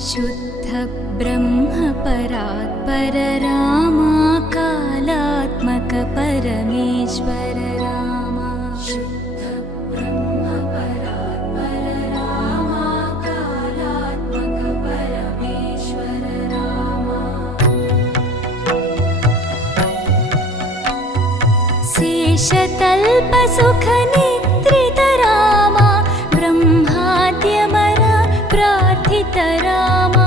शुद्ध ब्रह्म परात्पर रामा कालात्मक परमेश्वर रामा शुद्ध ब्रह्म परात्पर रामा कालात्मक परमेश्वर रामा शेषतल्प सुख निद्रित रामा ब्रह्माद्यमर प्रार्थित रामा